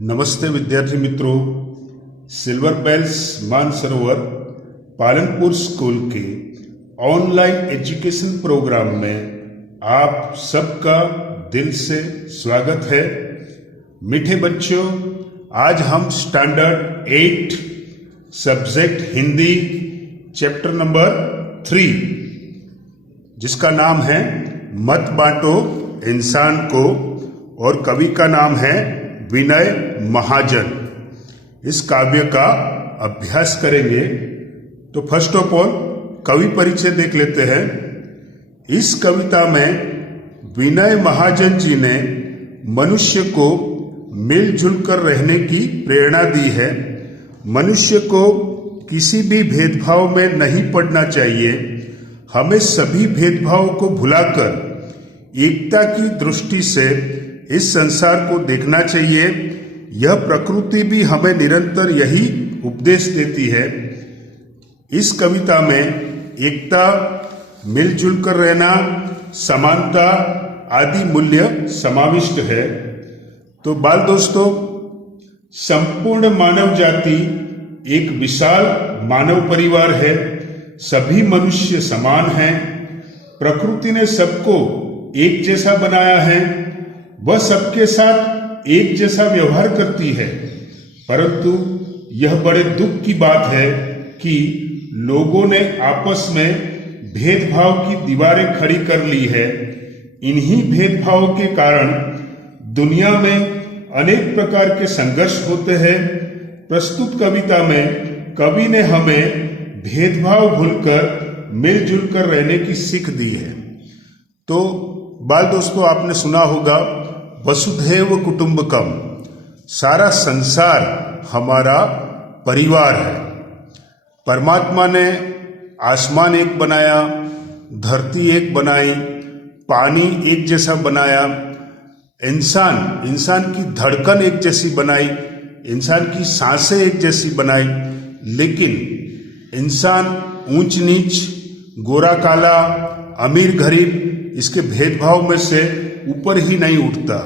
नमस्ते विद्यार्थी मित्रों, Silver Bells Mansarovar Palanpur school के ऑनलाइन एजुकेशन प्रोग्राम में आप सबका दिल से स्वागत है। मीठे बच्चों, आज हम standard 8 subject Hindi chapter number 3 जिसका नाम है मत बांटो इंसान को और कवि का नाम है विनय महाजन, इस काव्य का अभ्यास करेंगे। तो फर्स्ट ऑफ ऑल कवि परिचय देख लेते हैं। इस कविता में विनय महाजन जी ने मनुष्य को मिलजुल कर रहने की प्रेरणा दी है। मनुष्य को किसी भी भेदभाव में नहीं पड़ना चाहिए। हमें सभी भेदभाव को भुलाकर एकता की दृष्टि से इस संसार को देखना चाहिए। यह प्रकृति भी हमें निरंतर यही उपदेश देती है। इस कविता में एकता, मिलजुल कर रहना, समानता आदि मूल्य समाविष्ट है। तो बाल दोस्तों, संपूर्ण मानव जाति एक विशाल मानव परिवार है। सभी मनुष्य समान हैं। प्रकृति ने सबको एक जैसा बनाया है। वह सबके साथ एक जैसा व्यवहार करती है, परंतु यह बड़े दुख की बात है कि लोगों ने आपस में भेदभाव की दीवारें खड़ी कर ली है। इन्हीं भेदभाव के कारण दुनिया में अनेक प्रकार के संघर्ष होते हैं। प्रस्तुत कविता में कवि ने हमें भेदभाव भूलकर मिलजुल कर रहने की सीख दी है। तो बाल दोस्तों, आपने सुना होगा वसुधैव कुटुंबकम, सारा संसार हमारा परिवार है। परमात्मा ने आसमान एक बनाया, धरती एक बनाई, पानी एक जैसा बनाया, इंसान की धड़कन एक जैसी बनाई, इंसान की सांसें एक जैसी बनाई। लेकिन इंसान ऊंच नीच, गोरा काला, अमीर गरीब, इसके भेदभाव में से ऊपर ही नहीं उठता।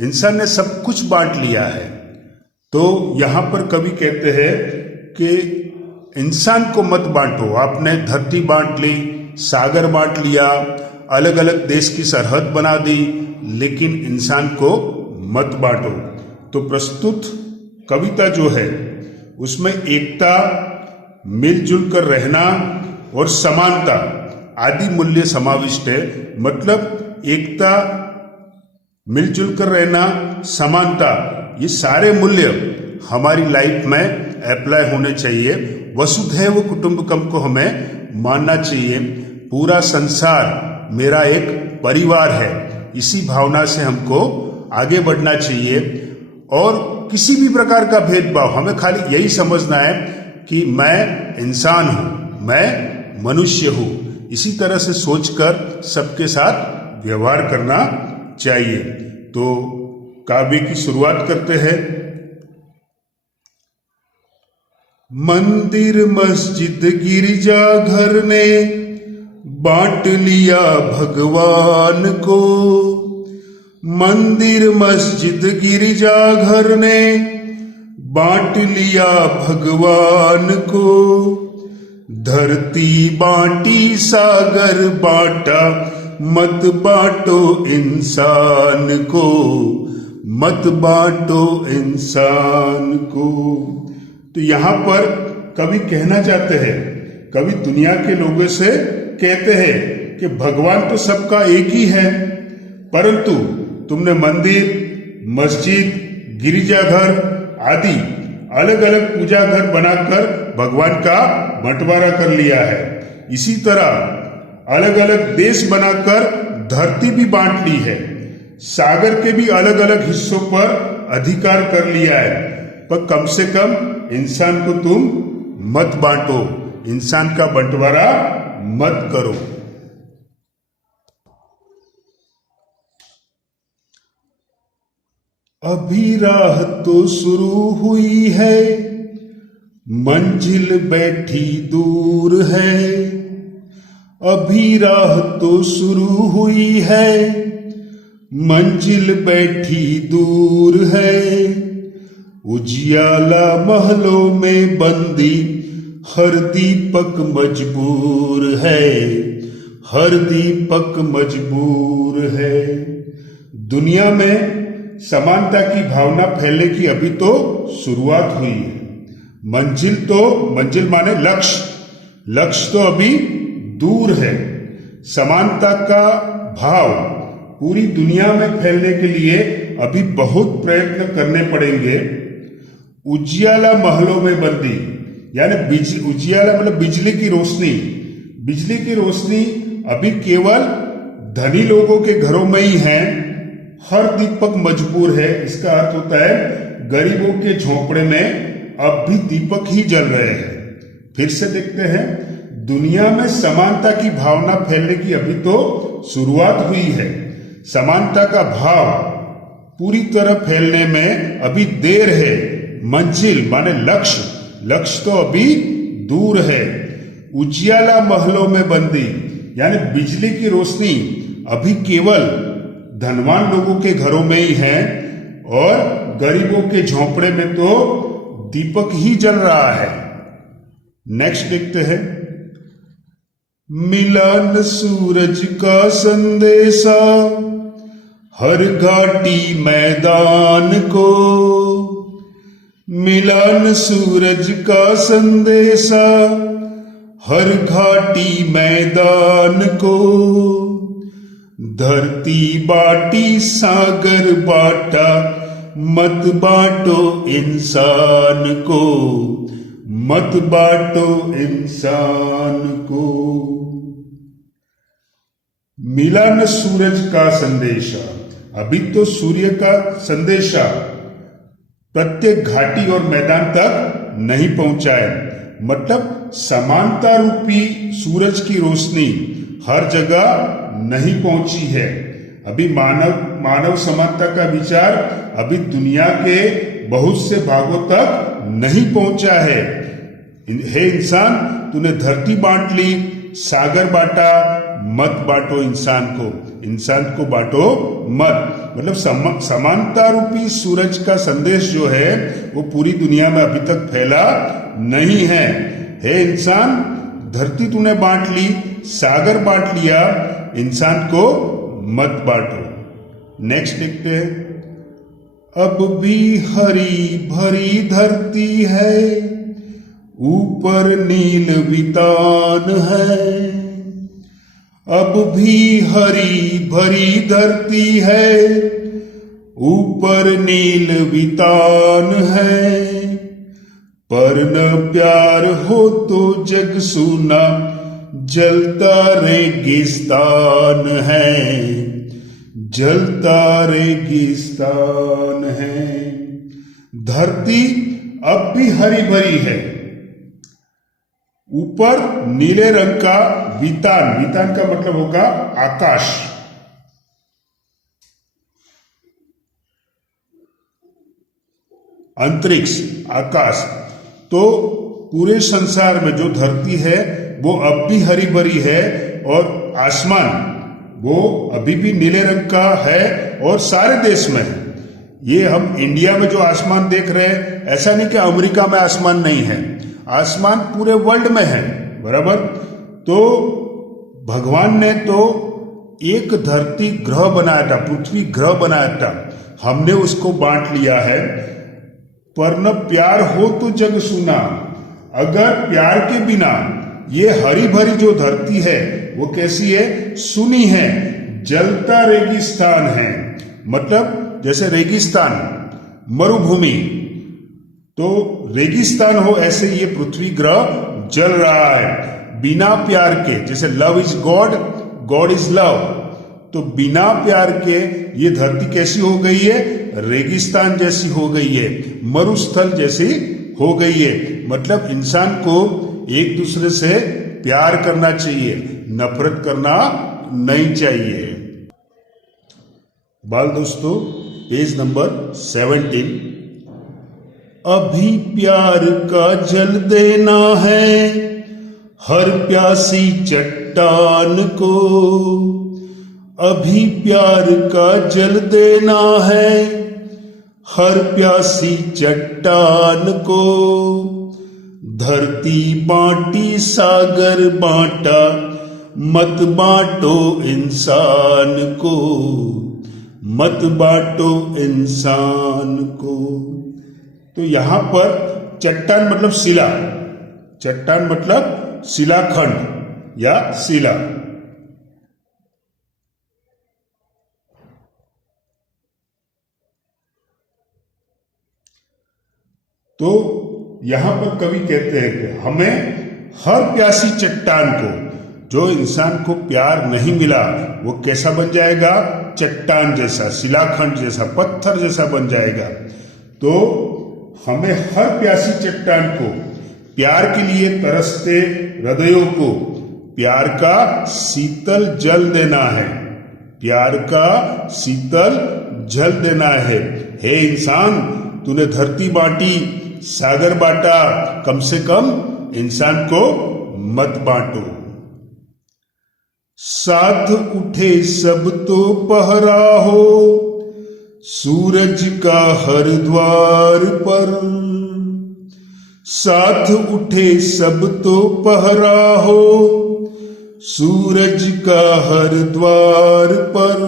इंसान ने सब कुछ बांट लिया है। तो यहां पर कवि कहते हैं कि इंसान को मत बांटो। आपने धरती बांट ली, सागर बांट लिया, अलग अलग देश की सरहद बना दी, लेकिन इंसान को मत बांटो। तो प्रस्तुत कविता जो है उसमें एकता, मिलजुल कर रहना और समानता आदि मूल्य समाविष्ट है। मतलब एकता, मिलजुल कर रहना, समानता, ये सारे मूल्य हमारी लाइफ में अप्लाई होने चाहिए। वसुधैव कुटुंबकम को हमें मानना चाहिए। पूरा संसार मेरा एक परिवार है, इसी भावना से हमको आगे बढ़ना चाहिए। और किसी भी प्रकार का भेदभाव, हमें खाली यही समझना है कि मैं इंसान हूं, मैं मनुष्य हूं। इसी तरह से सोचकर सबके साथ व्यवहार करना चाहिए। तो काव्य की शुरुआत करते हैं। मंदिर मस्जिद गिरजा घर ने बांट लिया भगवान को। मंदिर मस्जिद गिरजा घर ने बांट लिया भगवान को। धरती बांटी, सागर बांटा, मत बांटो इंसान को, मत बांटो इंसान को। तो यहां पर कवि कहना चाहते हैं, कवि दुनिया के लोगों से कहते हैं कि भगवान तो सबका एक ही है, परंतु तुमने मंदिर, मस्जिद, गिरजाघर आदि अलग अलग पूजा घर बनाकर भगवान का बंटवारा कर लिया है। इसी तरह अलग अलग देश बनाकर धरती भी बांट ली है। सागर के भी अलग अलग हिस्सों पर अधिकार कर लिया है। पर कम से कम इंसान को तुम मत बांटो, इंसान का बंटवारा मत करो। अभी राह तो शुरू हुई है, मंजिल बैठी दूर है। अभी राह तो शुरू हुई है, मंजिल बैठी दूर है। उजियाला महलों में बंदी हर दीपक मजबूर है, हर दीपक मजबूर है। दुनिया में समानता की भावना फैलने की अभी तो शुरुआत हुई है। मंजिल माने लक्ष्य, लक्ष्य तो अभी दूर है। समानता का भाव पूरी दुनिया में फैलने के लिए अभी बहुत प्रयत्न करने पड़ेंगे। उजियाला महलों में बंदी यानी उजियाला मतलब बिजली की रोशनी। बिजली की रोशनी अभी केवल धनी लोगों के घरों में ही है। हर दीपक मजबूर है, इसका अर्थ होता है गरीबों के झोंपड़े में अब भी दीपक ही जल रहे हैं। फिर से देखते हैं, दुनिया में समानता की भावना फैलने की अभी तो शुरुआत हुई है। समानता का भाव पूरी तरह फैलने में अभी देर है। मंजिल माने लक्ष्य, लक्ष्य तो अभी दूर है। उजियाला महलों में बंदी यानी बिजली की रोशनी अभी केवल धनवान लोगों के घरों में ही है और गरीबों के झोंपड़े में तो दीपक ही जल रहा है। नेक्स्ट देखते हैं, मिला न सूरज का संदेशा हर घाटी मैदान को, मिला न सूरज का संदेशा हर घाटी मैदान को, धरती बाटी सागर बाटा मत बांटो इंसान को, मत बांटो इंसान को। मिला न सूरज का संदेशा, अभी तो सूर्य का संदेशा प्रत्येक घाटी और मैदान तक नहीं पहुंचा है। मतलब समानता रूपी सूरज की रोशनी हर जगह नहीं पहुंची है। अभी मानव समानता का विचार अभी दुनिया के बहुत से भागों तक नहीं पहुंचा है। हे इंसान, तूने धरती बांट ली, सागर बांटा, मत बांटो इंसान को बांटो मत। मतलब समानता रूपी सूरज का संदेश जो है वो पूरी दुनिया में अभी तक फैला नहीं है। हे इंसान, धरती तूने बांट ली, सागर बांट लिया, इंसान को मत बांटो। नेक्स्ट देखते हैं, अब भी हरी भरी धरती है, ऊपर नील वितान है। अब भी हरी भरी धरती है, ऊपर नील वितान है। पर न प्यार हो तो जग सूना, जलता रेगिस्तान है, जलता रेगिस्तान है। धरती अब भी हरी भरी है, ऊपर नीले रंग का वितान, वितान का मतलब होगा आकाश। अंतरिक्ष, आकाश। तो पूरे संसार में जो धरती है वो अब भी हरी भरी है और आसमान वो अभी भी नीले रंग का है और सारे देश में है। ये हम इंडिया में जो आसमान देख रहे हैं, ऐसा नहीं कि अमेरिका में आसमान नहीं है, आसमान पूरे वर्ल्ड में है, बराबर। तो भगवान ने तो एक धरती ग्रह बनाया था, पृथ्वी ग्रह बनाया था, हमने उसको बांट लिया है। पर न प्यार हो तो जग सूना, अगर प्यार के बिना ये हरी भरी जो धरती है वो कैसी है, सुनी है, जलता रेगिस्तान है। मतलब जैसे रेगिस्तान, मरुभूमि, तो रेगिस्तान हो ऐसे ये पृथ्वी ग्रह जल रहा है बिना प्यार के। जैसे love is God, God is love, तो बिना प्यार के ये धरती कैसी हो गई है, रेगिस्तान जैसी हो गई है, मरुस्थल जैसी हो गई है। मतलब इंसान को एक दूसरे से प्यार करना चाहिए, नफरत करना नहीं चाहिए। बाल दोस्तों, पेज नंबर 17, अभी प्यार का जल देना है हर प्यासी चट्टान को, अभी प्यार का जल देना है हर प्यासी चट्टान को, धरती बांटी सागर बांटा, मत बांटो इंसान को, मत बांटो इंसान को। तो यहां पर चट्टान मतलब शिला, चट्टान मतलब शिलाखंड या शिला। तो यहां पर कवि कहते हैं कि हमें हर प्यासी चट्टान को, जो इंसान को प्यार नहीं मिला वो कैसा बन जाएगा, चट्टान जैसा, शिलाखंड जैसा, पत्थर जैसा बन जाएगा। तो हमें हर प्यासी चट्टान को, प्यार के लिए तरसते हृदयों को प्यार का शीतल जल देना है, प्यार का शीतल जल देना है। हे इंसान, तूने धरती बांटी, सागर बांटा, कम से कम इंसान को मत बांटो। साथ उठे सब तो पहरा हो, सूरज का हर द्वार पर, साथ उठे सब तो पहरा हो, सूरज का हर द्वार पर,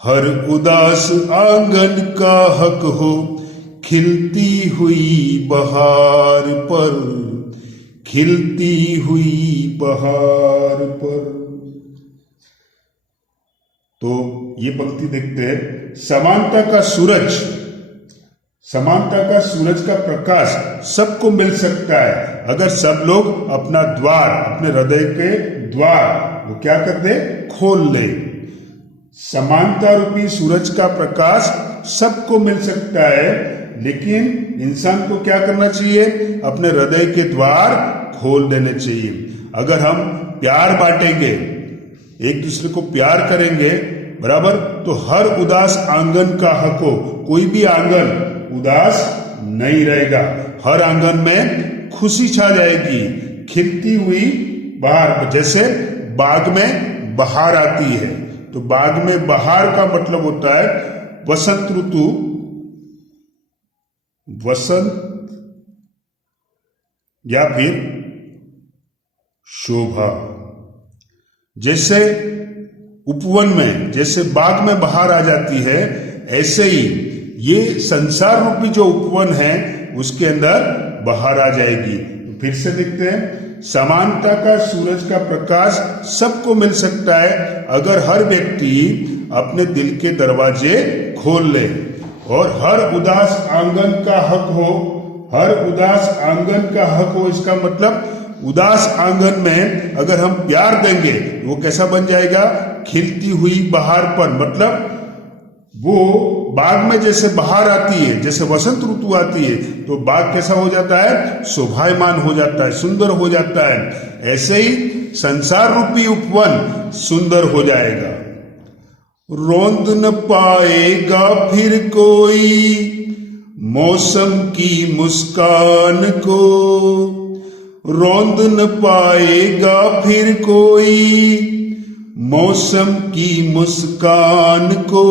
हर उदास आंगन का हक हो, खिलती हुई बहार पर, खिलती हुई बहार पर। तो ये पंक्ति देखते हैं। समानता का सूरज, समानता का सूरज का प्रकाश सबको मिल सकता है अगर सब लोग अपना द्वार, अपने हृदय के द्वार वो क्या कर दे, खोल ले। समानता रूपी सूरज का प्रकाश सबको मिल सकता है, लेकिन इंसान को क्या करना चाहिए, अपने हृदय के द्वार खोल देने चाहिए। अगर हम प्यार बांटेंगे, एक दूसरे को प्यार करेंगे बराबर, तो हर उदास आंगन का हक हो, कोई भी आंगन उदास नहीं रहेगा, हर आंगन में खुशी छा जाएगी, खिलती हुई बहार। जैसे बाग में बहार आती है, तो बाग में बहार का मतलब होता है वसंत ऋतु, वसंत या फिर शोभा। जैसे उपवन में, जैसे बाग में बहार आ जाती है, ऐसे ही ये संसार रूपी जो उपवन है उसके अंदर बहार आ जाएगी। तो फिर से देखते हैं, समानता का सूरज का प्रकाश सबको मिल सकता है अगर हर व्यक्ति अपने दिल के दरवाजे खोल ले, और हर उदास आंगन का हक हो, हर उदास आंगन का हक हो। इसका मतलब उदास आंगन में अगर हम प्यार देंगे वो कैसा बन जाएगा, खिलती हुई बहार पर। मतलब वो बाग में जैसे बहार आती है, जैसे वसंत ऋतु आती है, तो बाग कैसा हो जाता है, शोभायमान हो जाता है, सुंदर हो जाता है। ऐसे ही संसार रूपी उपवन सुंदर हो जाएगा। रौंद न पाएगा फिर कोई मौसम की मुस्कान को, रौंद न पाएगा फिर कोई मौसम की मुस्कान को,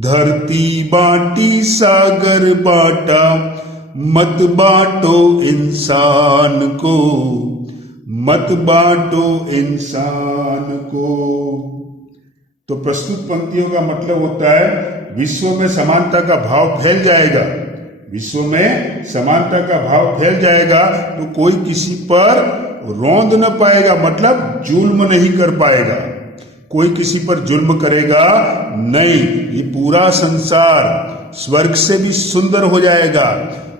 धरती बांटी सागर बांटा, मत बांटो इंसान को, मत बांटो इंसान को। तो प्रस्तुत पंक्तियों का मतलब होता है, विश्व में समानता का भाव फैल जाएगा, विश्व में समानता का भाव फैल जाएगा तो कोई किसी पर रौंद न पाएगा, मतलब जुल्म नहीं कर पाएगा, कोई किसी पर जुल्म करेगा नहीं। ये पूरा संसार स्वर्ग से भी सुंदर हो जाएगा,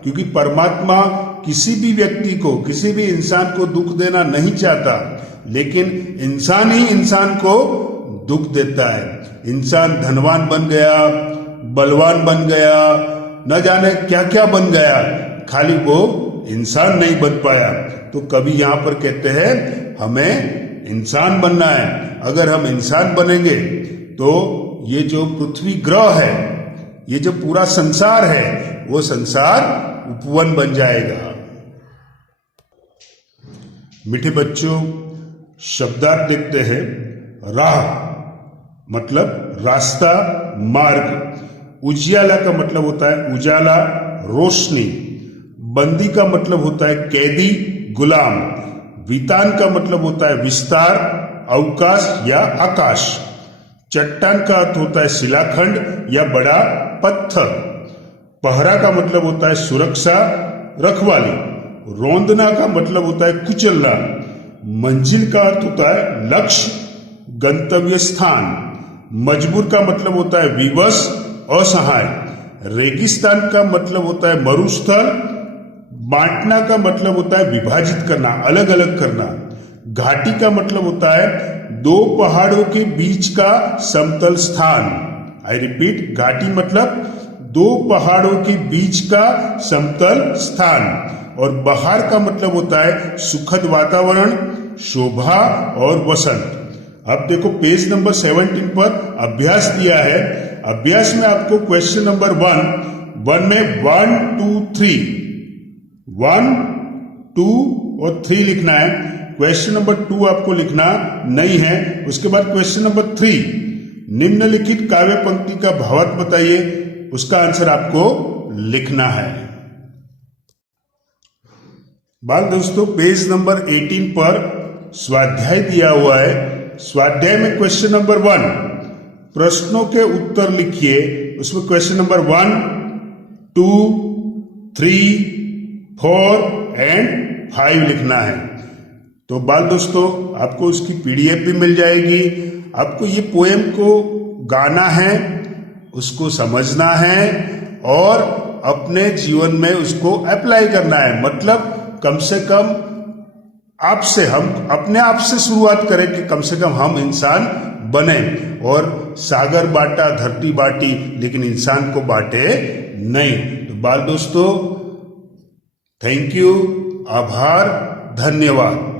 क्योंकि परमात्मा किसी भी व्यक्ति को, किसी भी इंसान को दुख देना नहीं चाहता, लेकिन इंसान ही इंसान को दुख देता है। इंसान धनवान बन गया, बलवान बन गया, न जाने क्या क्या बन गया, खाली वो इंसान नहीं बन पाया। तो कवि यहां पर कहते हैं हमें इंसान बनना है। अगर हम इंसान बनेंगे तो ये जो पृथ्वी ग्रह है, ये जो पूरा संसार है, वो संसार उपवन बन जाएगा। मीठे बच्चों, शब्दार्थ देखते हैं। राह मतलब रास्ता, मार्ग। उजियाला का मतलब होता है उजाला, रोशनी। बंदी का मतलब होता है कैदी, गुलाम। वितान का मतलब होता है विस्तार, अवकाश या आकाश। चट्टान का अर्थ होता है शिलाखंड या बड़ा पत्थर। पहरा का मतलब होता है सुरक्षा, रखवाली। रोंदना का मतलब होता है कुचलना। मंजिल का अर्थ होता है लक्ष्य, गंतव्य स्थान। मजबूर का मतलब होता है विवश, असहाय। रेगिस्तान का मतलब होता है मरुस्थल। बांटना का मतलब होता है विभाजित करना, अलग अलग करना। घाटी का मतलब होता है दो पहाड़ों के बीच का समतल स्थान। आई रिपीट, घाटी मतलब दो पहाड़ों के बीच का समतल स्थान। और बहार का मतलब होता है सुखद वातावरण, शोभा और वसंत। अब देखो पेज नंबर 17 पर अभ्यास दिया है। अभ्यास में आपको क्वेश्चन नंबर 1 में 1, 2, 3 1, 2 और 3 लिखना है। क्वेश्चन नंबर 2 आपको लिखना नहीं है। उसके बाद क्वेश्चन नंबर 3, निम्नलिखित काव्य पंक्ति का भावार्थ बताइए, उसका आंसर आपको लिखना है। बाल दोस्तों, पेज नंबर 18 पर स्वाध्याय दिया हुआ है। स्वाध्याय में क्वेश्चन नंबर 1, प्रश्नों के उत्तर लिखिए। उसमें क्वेश्चन नंबर 1, 2, 3, 4 एंड 5 लिखना है। तो बाल दोस्तों, आपको उसकी पीडीएफ भी मिल जाएगी। आपको ये पोएम को गाना है, उसको समझना है और अपने जीवन में उसको अप्लाई करना है। मतलब कम से कम आपसे, हम अपने आप से शुरुआत करें कि कम से कम हम इंसान बने। और सागर बांटा धरती बांटी, लेकिन इंसान को बांटे नहीं। तो बाल दोस्तों, थैंक यू, आभार, धन्यवाद।